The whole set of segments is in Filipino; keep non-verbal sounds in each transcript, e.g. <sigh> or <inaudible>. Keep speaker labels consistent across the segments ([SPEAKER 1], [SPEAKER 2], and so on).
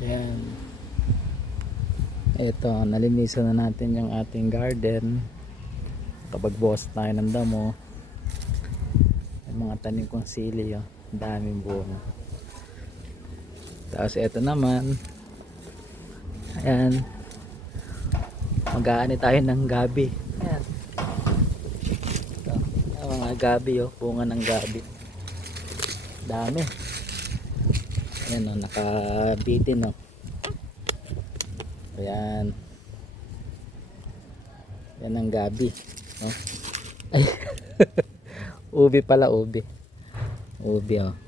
[SPEAKER 1] Ayan. Ito, nalinisan na natin yung ating garden. Kapag bukas tayo ng damo. Yung mga tanim kong sili, oh. Daming bunga. Tapos ito naman. Ayan. Mag-aani tayo ng gabi. Ayan. Ito. Ayan, mga gabi, oh. Bunga ng gabi. Dami. Ayan, oh. Nakabitin, oh. Ayan. Yan ang gabi. No? Ay. <laughs> ubi pala, ubi. Ubi, oh.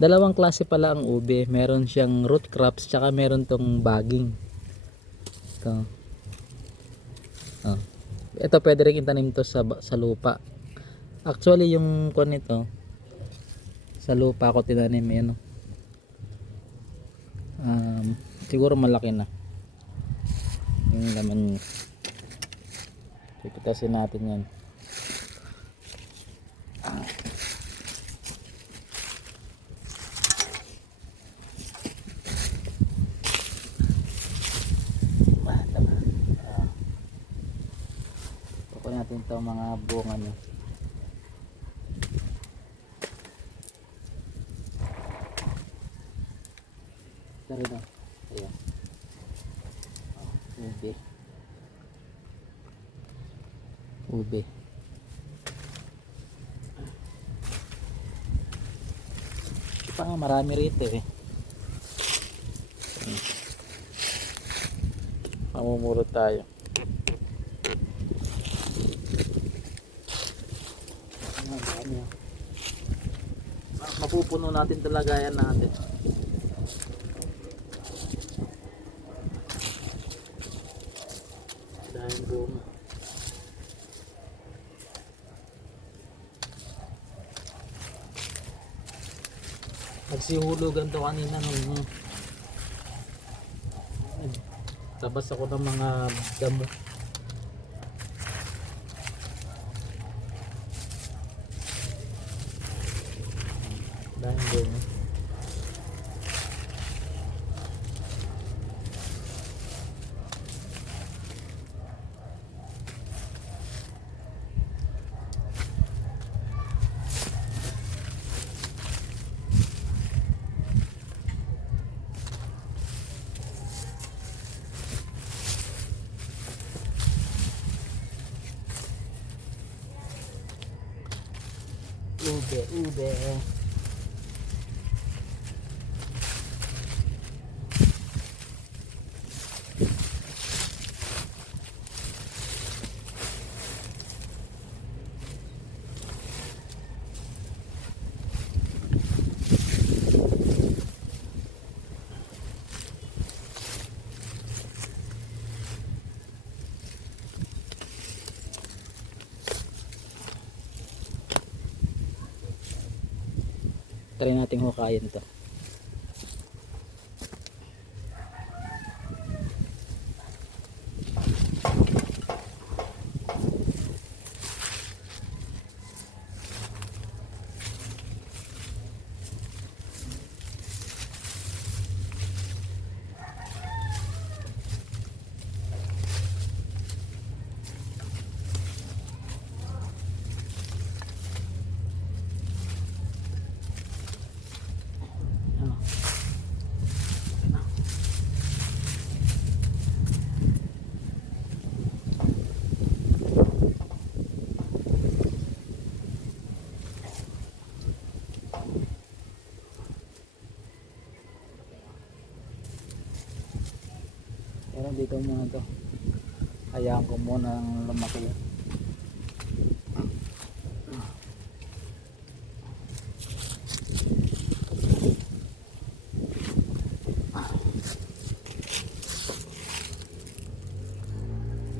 [SPEAKER 1] Dalawang klase pala ang ubi. Meron siyang root crops, tsaka meron tong bagging. Ito. Oh. Ito pwede rin itanim to sa, sa lupa. Actually, yung kon nito, sa lupa ako tinanim yan. oh. Um, siguro malaki na. Yung laman niya. Pipitasin natin yan. Ah, natin to mga bunga niya Dari na. Ayan. Oh, ube. Ube. Pa nga marami rito eh. Mamumuro tayo. Ah. Ma- Mapupuno natin talaga yan natin. Bunga. Nagsihulugan to kanina nung labas ako ng mga damo. Dahil bunga. Ube, ube. Try nating hukayin to. Dito muna to. Hayaan ko muna ang lumaki.